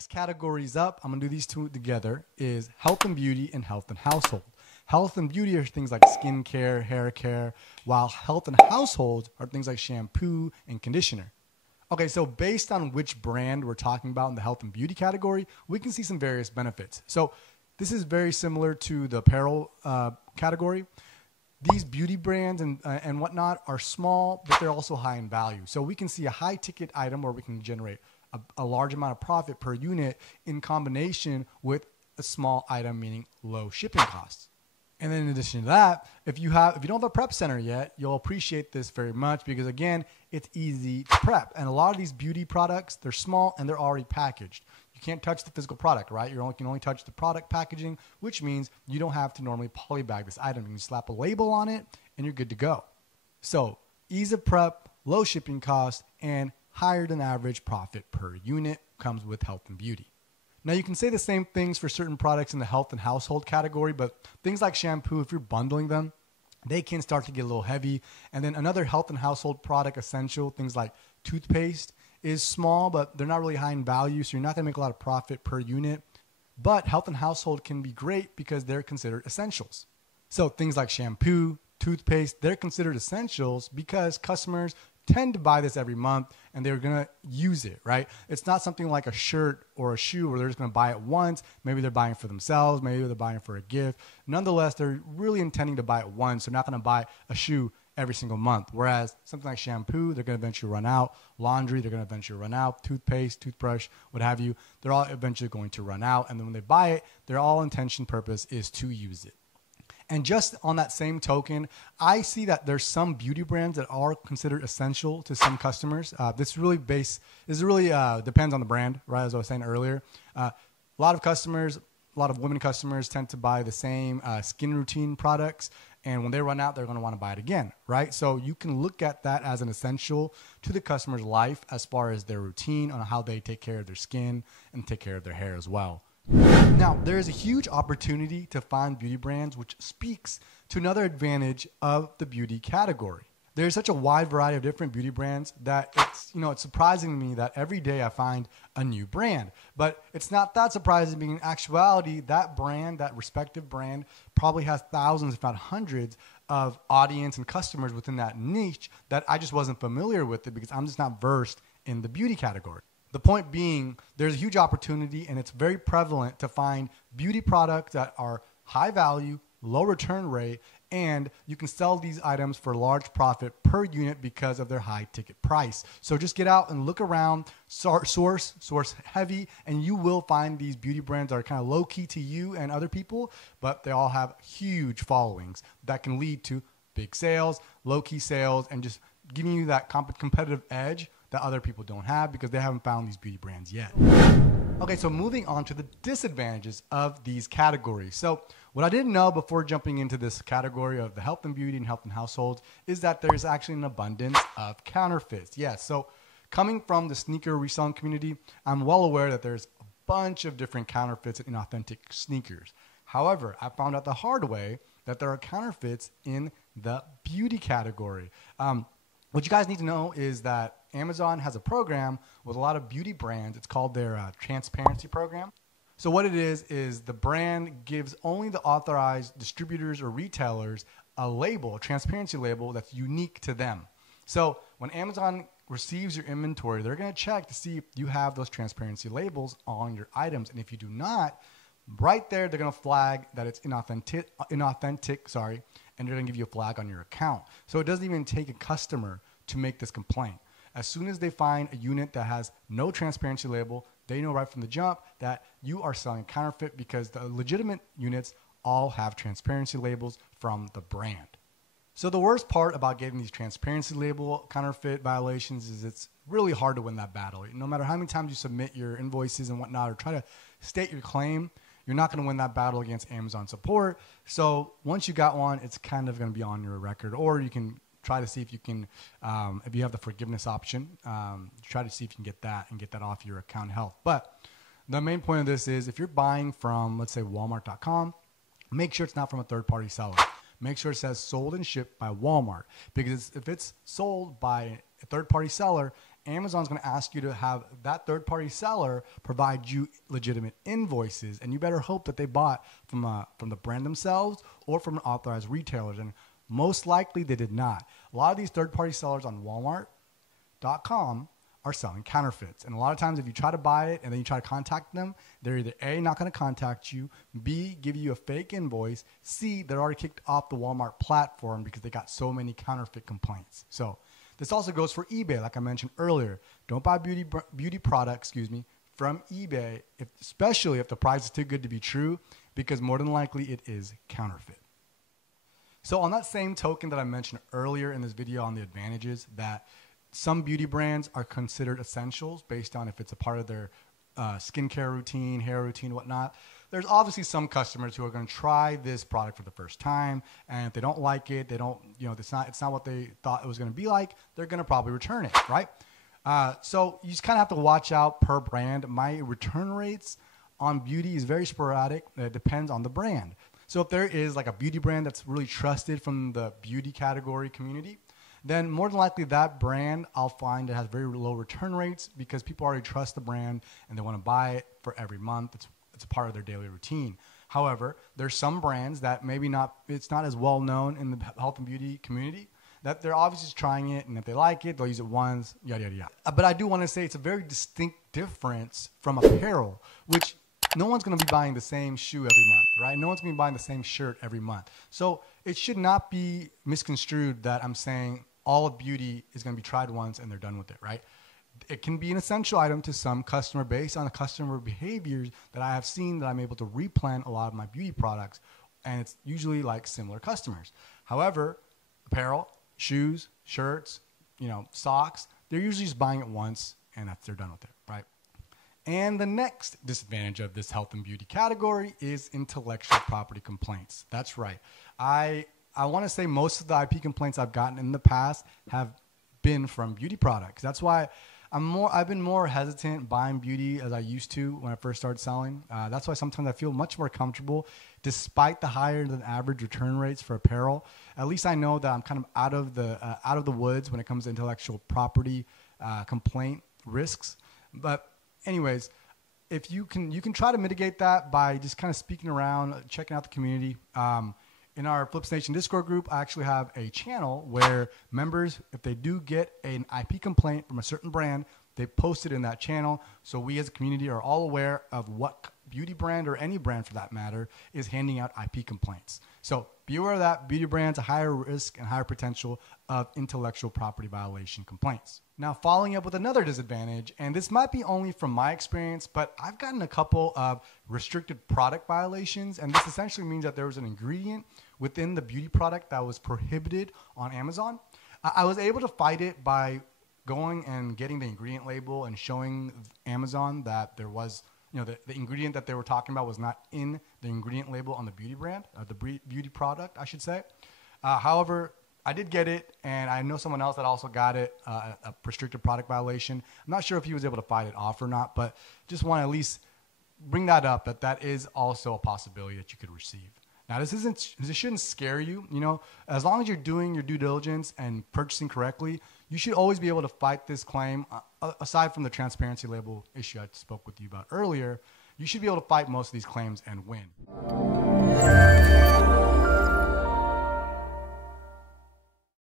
next categories up, I'm going to do these two together, is health and beauty and health and household. Health and beauty are things like skincare, hair care, while health and household are things like shampoo and conditioner. Okay, so based on which brand we're talking about in the health and beauty category, we can see some various benefits. So this is very similar to the apparel category. These beauty brands and whatnot are small, but they're also high in value. So we can see a high ticket item where we can generate a large amount of profit per unit in combination with a small item, meaning low shipping costs. And then in addition to that, if you don't have a prep center yet, you'll appreciate this very much because again, it's easy to prep. And a lot of these beauty products, they're small and they're already packaged. You can't touch the physical product, right? You can only touch the product packaging, which means you don't have to normally polybag this item. You can slap a label on it and you're good to go. So ease of prep, low shipping costs, and higher than average profit per unit comes with health and beauty. Now you can say the same things for certain products in the health and household category, but things like shampoo, if you're bundling them, they can start to get a little heavy. And then another health and household product essential, things like toothpaste, is small, but they're not really high in value, so you're not going to make a lot of profit per unit. But health and household can be great because they're considered essentials. So things like shampoo, toothpaste, they're considered essentials because customers tend to buy this every month and they're going to use it, right? It's not something like a shirt or a shoe where they're just going to buy it once. Maybe they're buying it for themselves. Maybe they're buying it for a gift. Nonetheless, they're really intending to buy it once. They're not going to buy a shoe every single month. Whereas something like shampoo, they're going to eventually run out. Laundry, they're going to eventually run out. Toothpaste, toothbrush, what have you, they're all eventually going to run out. And then when they buy it, their all intention purpose is to use it. And just on that same token, I see that there's some beauty brands that are considered essential to some customers. This really depends on the brand, right? As I was saying earlier, a lot of women customers tend to buy the same skin routine products. And when they run out, they're going to want to buy it again, right? So you can look at that as an essential to the customer's life as far as their routine on how they take care of their skin and take care of their hair as well. Now, there is a huge opportunity to find beauty brands, which speaks to another advantage of the beauty category. There's such a wide variety of different beauty brands that it's surprising to me that every day I find a new brand. But it's not that surprising because in actuality, that respective brand probably has thousands, if not hundreds, of audience and customers within that niche that I just wasn't familiar with it because I'm just not versed in the beauty category. The point being, there's a huge opportunity and it's very prevalent to find beauty products that are high value, low return rate, and you can sell these items for large profit per unit because of their high ticket price. So just get out and look around, source heavy, and you will find these beauty brands that are kind of low key to you and other people, but they all have huge followings that can lead to big sales, low key sales, and just giving you that competitive edge that other people don't have because they haven't found these beauty brands yet. Okay, so moving on to the disadvantages of these categories. So what I didn't know before jumping into this category of the health and beauty and health and household is that there's actually an abundance of counterfeits. Yes, so coming from the sneaker reselling community, I'm well aware that there's a bunch of different counterfeits and inauthentic sneakers. However, I found out the hard way that there are counterfeits in the beauty category. What you guys need to know is that Amazon has a program with a lot of beauty brands. It's called their transparency program. So what it is the brand gives only the authorized distributors or retailers a label, a transparency label that's unique to them. So when Amazon receives your inventory, they're going to check to see if you have those transparency labels on your items. And if you do not, right there, they're going to flag that it's inauthentic, and they're going to give you a flag on your account. So it doesn't even take a customer to make this complaint. As soon as they find a unit that has no transparency label, they know right from the jump that you are selling counterfeit because the legitimate units all have transparency labels from the brand. So the worst part about getting these transparency label counterfeit violations is it's really hard to win that battle. No matter how many times you submit your invoices and whatnot or try to state your claim, you're not going to win that battle against Amazon support. So once you got one, it's kind of going to be on your record, or you can try to see if you can, if you have the forgiveness option, try to see if you can get that off your account health. But the main point of this is if you're buying from, let's say, Walmart.com, make sure it's not from a third-party seller. Make sure it says sold and shipped by Walmart, because if it's sold by a third-party seller Amazon's going to ask you to have that third-party seller provide you legitimate invoices, and you better hope that they bought from the brand themselves or from an authorized retailers, and most likely they did not. A lot of these third-party sellers on Walmart.com are selling counterfeits, and a lot of times if you try to buy it and then you try to contact them, they're either A, not going to contact you, B, give you a fake invoice, C, they're already kicked off the Walmart platform because they got so many counterfeit complaints. So this also goes for eBay, like I mentioned earlier. Don't buy beauty products, from eBay, especially if the price is too good to be true, because more than likely it is counterfeit. So on that same token that I mentioned earlier in this video on the advantages that some beauty brands are considered essentials based on if it's a part of their skincare routine, hair routine, whatnot. There's obviously some customers who are going to try this product for the first time, and if they don't like it, they don't, it's not what they thought it was going to be like, they're going to probably return it, right? So you just kind of have to watch out per brand. My return rates on beauty is very sporadic. It depends on the brand. So if there is like a beauty brand that's really trusted from the beauty category community, then more than likely that brand I'll find it has very low return rates because people already trust the brand and they want to buy it for every month. It's a part of their daily routine. However, there's some brands that it's not as well known in the health and beauty community that they're obviously just trying it, and if they like it, they'll use it once, yada, yada, yada. But I do want to say it's a very distinct difference from apparel, which no one's going to be buying the same shoe every month, right? No one's going to be buying the same shirt every month. So it should not be misconstrued that I'm saying all of beauty is going to be tried once and they're done with it, right? It can be an essential item to some customer based on the customer behaviors that I have seen that I'm able to replan a lot of my beauty products, and it's usually like similar customers. However, apparel, shoes, shirts, socks, they're usually just buying it once and they're done with it, right? And the next disadvantage of this health and beauty category is intellectual property complaints. That's right. I want to say most of the IP complaints I've gotten in the past have been from beauty products. That's why I've been more hesitant buying beauty as I used to when I first started selling. That's why sometimes I feel much more comfortable, despite the higher than average return rates for apparel. At least I know that I'm kind of out of the woods when it comes to intellectual property complaint risks. But anyways, if you can try to mitigate that by just kind of speaking around, checking out the community. In our Flips Nation Discord group, I actually have a channel where members, if they do get an IP complaint from a certain brand, they post it in that channel. So we as a community are all aware of what beauty brand or any brand for that matter is handing out IP complaints. So be aware of that. Beauty brands a higher risk and higher potential of intellectual property violation complaints. Now, following up with another disadvantage, and this might be only from my experience, but I've gotten a couple of restricted product violations, and this essentially means that there was an ingredient within the beauty product that was prohibited on Amazon. I was able to fight it by going and getting the ingredient label and showing Amazon that there was, the ingredient that they were talking about was not in the ingredient label on the beauty brand, the beauty product, I should say. However, I did get it, and I know someone else that also got it, a restricted product violation. I'm not sure if he was able to fight it off or not, but just want to at least bring that up, that is also a possibility that you could receive. Now, this shouldn't scare you. As long as you're doing your due diligence and purchasing correctly, you should always be able to fight this claim. Aside from the transparency label issue I spoke with you about earlier, you should be able to fight most of these claims and win.